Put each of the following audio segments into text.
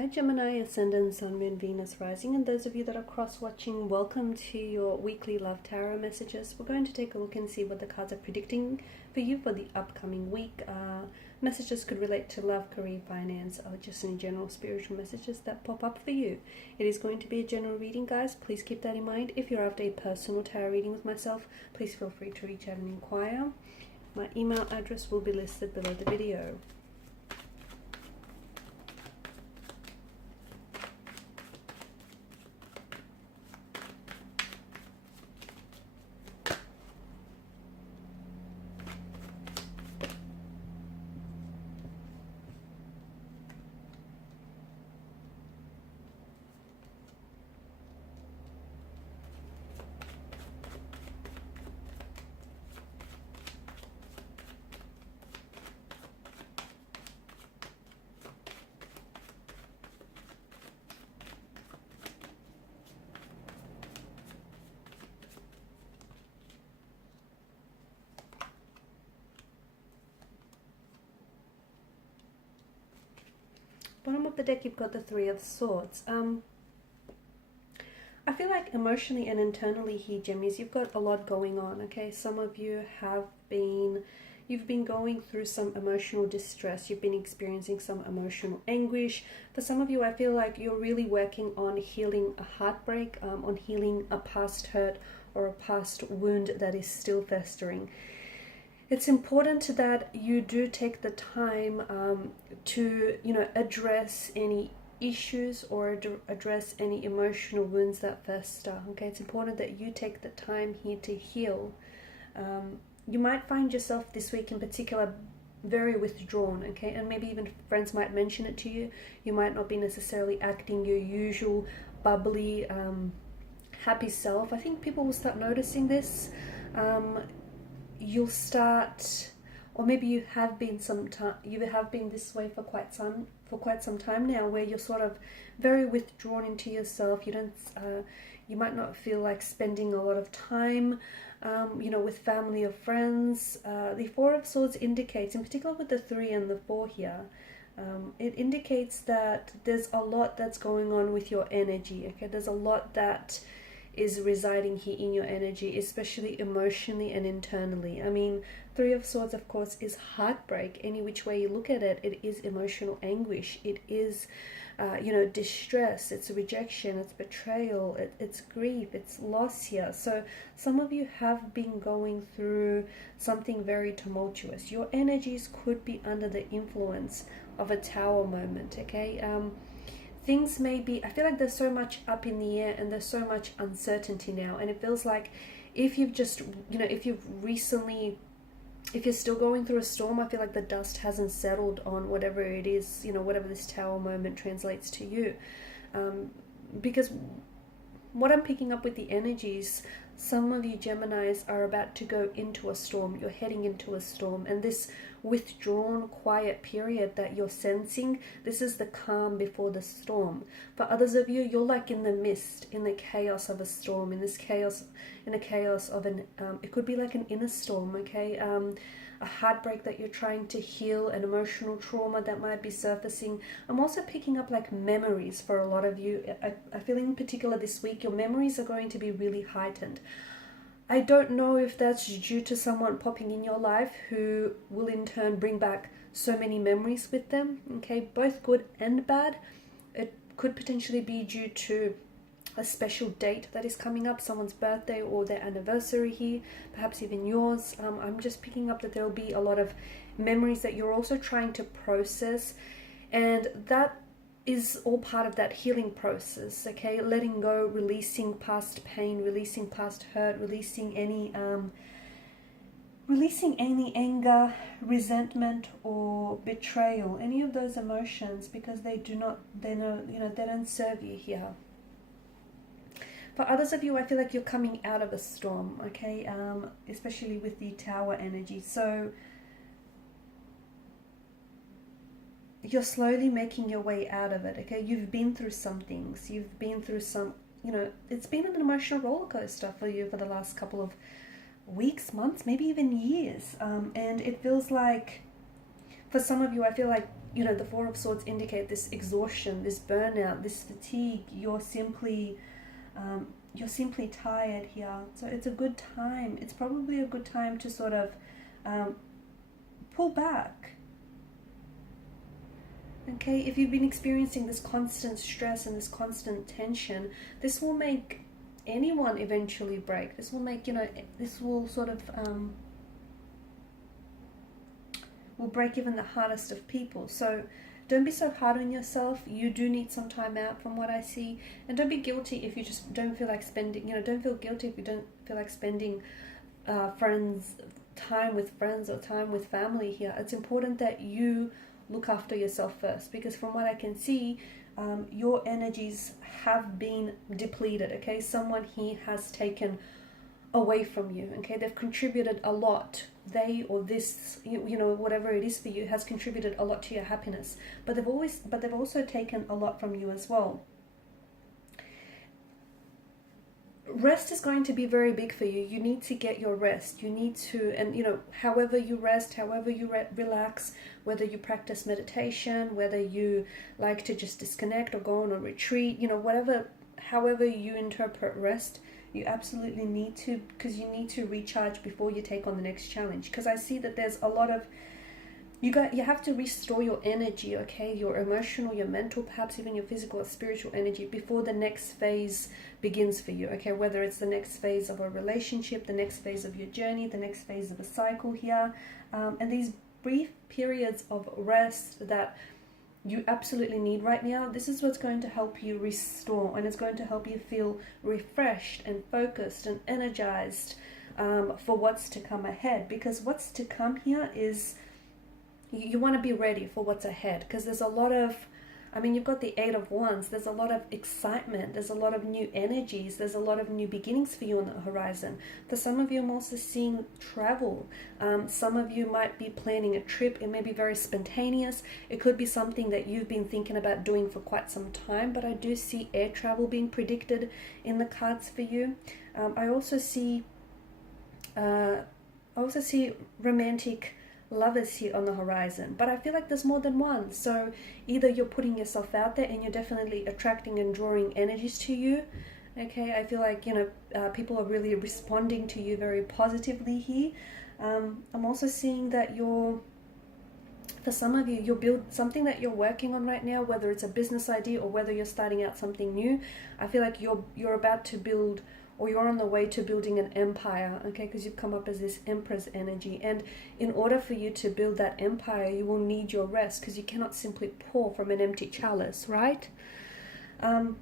Hi Gemini, Ascendant, Sun, Moon, Venus, Rising, and those of you that are cross-watching, welcome to your weekly Love Tarot messages. We're going to take a look and see what the cards are predicting for you for the upcoming week. Messages could relate to love, career, finance, or just any general spiritual messages that pop up for you. It is going to be a general reading, guys. Please keep that in mind. If you're after a personal tarot reading with myself, please feel free to reach out and inquire. My email address will be listed below the video. Bottom of the deck, you've got the Three of Swords. I feel like emotionally and internally here, Gemmies, you've got a lot going on, okay? Some of you you've been going through some emotional distress. You've been experiencing some emotional anguish. For some of you, I feel like you're really working on healing a heartbreak, on healing a past hurt or a past wound that is still festering. It's important that you do take the time to, address any issues or address any emotional wounds that fester. Okay, it's important that you take the time here to heal. You might find yourself this week in particular very withdrawn, okay, and maybe even friends might mention it to you. You might not be necessarily acting your usual bubbly, happy self. I think people will start noticing this. You'll start, or maybe you have been this way for quite some time now, where you're sort of very withdrawn into yourself. You might not feel like spending a lot of time with family or friends. The Four of Swords indicates, in particular with the 3 and the 4 here, it indicates that there's a lot that's going on with your energy. Okay, there's a lot that is residing here in your energy, especially emotionally and internally. I mean, Three of Swords, of course, is heartbreak. Any which way you look at it, it is emotional anguish. It is, distress. It's rejection. It's betrayal. It's grief. It's loss here. So some of you have been going through something very tumultuous. Your energies could be under the influence of a Tower moment, okay? Things may be, I feel like there's so much up in the air and there's so much uncertainty now, and it feels like if you're still going through a storm, I feel like the dust hasn't settled on whatever it is, whatever this Tower moment translates to you. Because what I'm picking up with the energies, some of you Geminis are about to go into a storm. You're heading into a storm, and this withdrawn, quiet period that you're sensing, this is the calm before the storm. For others of you, you're like in the mist, in the chaos of a storm, in the chaos of it could be like an inner storm, okay? A heartbreak that you're trying to heal, an emotional trauma that might be surfacing. I'm also picking up like memories for a lot of you. I feel in particular this week, your memories are going to be really heightened. I don't know if that's due to someone popping in your life who will in turn bring back so many memories with them, okay, both good and bad. It could potentially be due to a special date that is coming up, someone's birthday or their anniversary here, perhaps even yours. I'm just picking up that there will be a lot of memories that you're also trying to process, and that is all part of that healing process, okay? Letting go, releasing past pain, releasing past hurt, releasing any anger, resentment, or betrayal, any of those emotions, because they don't serve you here. For others of you, I feel like you're coming out of a storm, okay? Especially with the Tower energy. So you're slowly making your way out of it, okay? You've been through some things. You've been through some, it's been an emotional roller coaster for you for the last couple of weeks, months, maybe even years. And it feels like, for some of you, I feel like you know, the Four of Swords indicate this exhaustion, this burnout, this fatigue. You're simply tired here. So it's a good time. It's probably a good time to sort of pull back. Okay, if you've been experiencing this constant stress and this constant tension, this will make anyone eventually break. This will make, you know, this will sort of will break even the hardest of people. So don't be so hard on yourself. You do need some time out from what I see. And don't be guilty if you just don't feel like spending, you know, don't feel guilty if you don't feel like spending time with friends or time with family here. It's important that you look after yourself first, because from what I can see, your energies have been depleted. Okay, someone here has taken away from you. Okay, they've contributed a lot. They or this, you know, whatever it is for you, has contributed a lot to your happiness. But they've also taken a lot from you as well. Rest is going to be very big for you. You need to get your rest. You need to, and you know, however you rest, however you relax, whether you practice meditation, whether you like to just disconnect or go on a retreat, you know, whatever, however you interpret rest, you absolutely need to, because you need to recharge before you take on the next challenge. Because I see that there's a lot of, you have to restore your energy, okay, your emotional, your mental, perhaps even your physical or spiritual energy before the next phase begins for you, okay, whether it's the next phase of a relationship, the next phase of your journey, the next phase of a cycle here, and these brief periods of rest that you absolutely need right now, this is what's going to help you restore, and it's going to help you feel refreshed and focused and energized for what's to come ahead. Because what's to come here is, you want to be ready for what's ahead, because there's a lot of, I mean, you've got the Eight of Wands, there's a lot of excitement, there's a lot of new energies, there's a lot of new beginnings for you on the horizon. For some of you, I'm also seeing travel. Some of you might be planning a trip. It may be very spontaneous. It could be something that you've been thinking about doing for quite some time, but I do see air travel being predicted in the cards for you. I also see romantic lovers here on the horizon, but I feel like there's more than one. So either you're putting yourself out there and you're definitely attracting and drawing energies to you. Okay, I feel like, you know, people are really responding to you very positively here. I'm also seeing that for some of you, you'll build something that you're working on right now, whether it's a business idea or whether you're starting out something new. I feel like you're about to build, or you're on the way to building an empire, okay, because you've come up as this Empress energy. And in order for you to build that empire, you will need your rest, because you cannot simply pour from an empty chalice, right? Some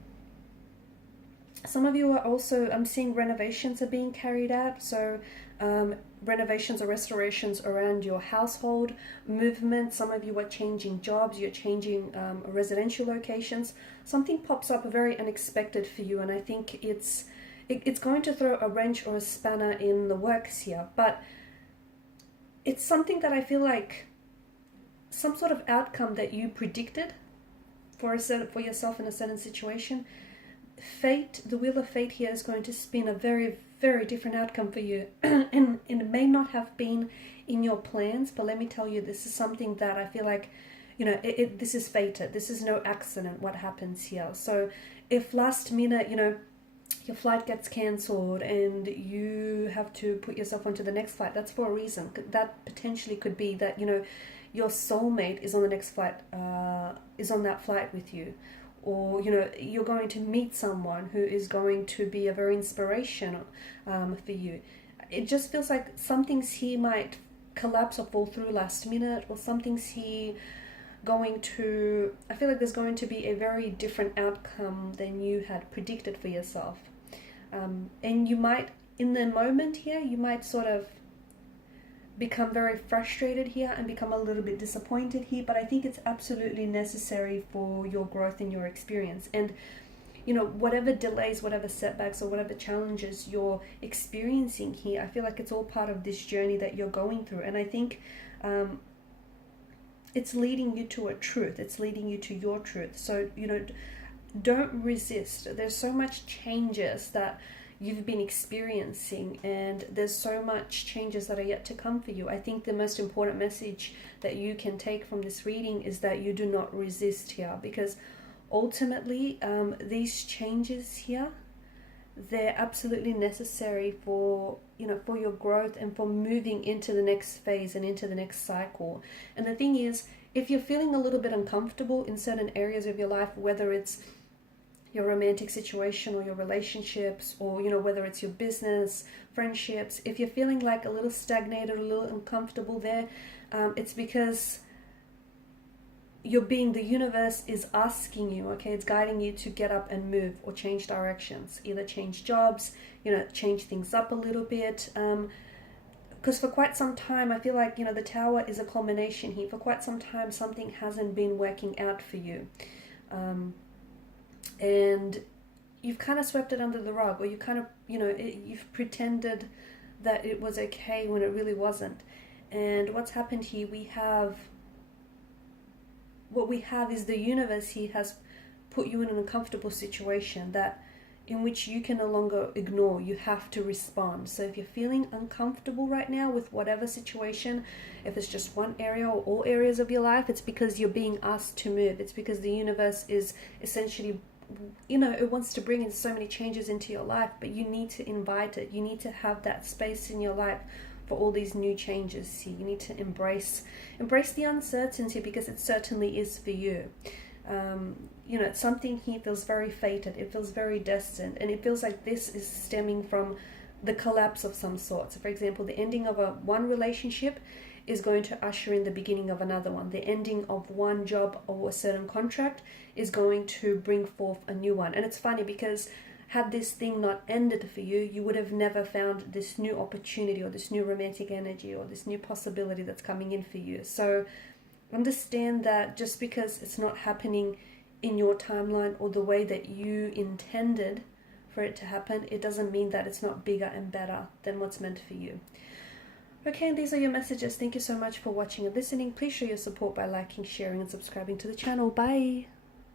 of you are also, I'm seeing renovations are being carried out. So renovations or restorations around your household, movement. Some of you are changing jobs, you're changing residential locations. Something pops up very unexpected for you, and I think it's going to throw a wrench or a spanner in the works here, but it's something that I feel like some sort of outcome that you predicted for yourself in a certain situation. Fate, the wheel of fate here is going to spin a very, very different outcome for you. And it may not have been in your plans, but let me tell you, this is something that I feel like, you know, this is fated. This is no accident what happens here. So if last minute, you know, your flight gets cancelled and you have to put yourself onto the next flight, that's for a reason. That potentially could be that, you know, your soulmate is on the next flight, is on that flight with you. Or, you know, you're going to meet someone who is going to be a very inspirational for you. It just feels like some things here might collapse or fall through last minute, or some things here I feel like there's going to be a very different outcome than you had predicted for yourself. And you might, in the moment here, you might sort of become very frustrated here and become a little bit disappointed here, but I think it's absolutely necessary for your growth and your experience. And, you know, whatever delays, whatever setbacks, or whatever challenges you're experiencing here, I feel like it's all part of this journey that you're going through. And I think it's leading you to a truth. It's leading you to your truth. So, you know, don't resist. There's so much changes that, you've been experiencing, and there's so much changes that are yet to come for you. I think the most important message that you can take from this reading is that you do not resist here, because ultimately these changes here, they're absolutely necessary for, you know, for your growth and for moving into the next phase and into the next cycle. And the thing is, if you're feeling a little bit uncomfortable in certain areas of your life, whether it's your romantic situation or your relationships, or, you know, whether it's your business, friendships, if you're feeling like a little stagnated, a little uncomfortable there, it's because the universe is asking you, okay, it's guiding you to get up and move or change directions, either change jobs, you know, change things up a little bit. Because for quite some time, I feel like, you know, the Tower is a culmination here. For quite some time, something hasn't been working out for you. And you've kind of swept it under the rug, or you kind of, you know, you've pretended that it was okay when it really wasn't. And what's happened here, what we have is the universe here has put you in an uncomfortable situation in which you can no longer ignore. You have to respond. So if you're feeling uncomfortable right now with whatever situation, if it's just one area or all areas of your life, it's because you're being asked to move. It's because the universe is essentially, you know, it wants to bring in so many changes into your life, but you need to invite it. You need to have that space in your life for all these new changes. See, you need to embrace the uncertainty, because it certainly is for you. You know, something here feels very fated. It feels very destined, and it feels like this is stemming from the collapse of some sort. So for example, the ending of one relationship is going to usher in the beginning of another one. The ending of one job or a certain contract is going to bring forth a new one. And it's funny, because had this thing not ended for you, you would have never found this new opportunity or this new romantic energy or this new possibility that's coming in for you. So understand that just because it's not happening in your timeline or the way that you intended for it to happen, it doesn't mean that it's not bigger and better than what's meant for you. Okay, and these are your messages. Thank you so much for watching and listening. Please show your support by liking, sharing, and subscribing to the channel. Bye!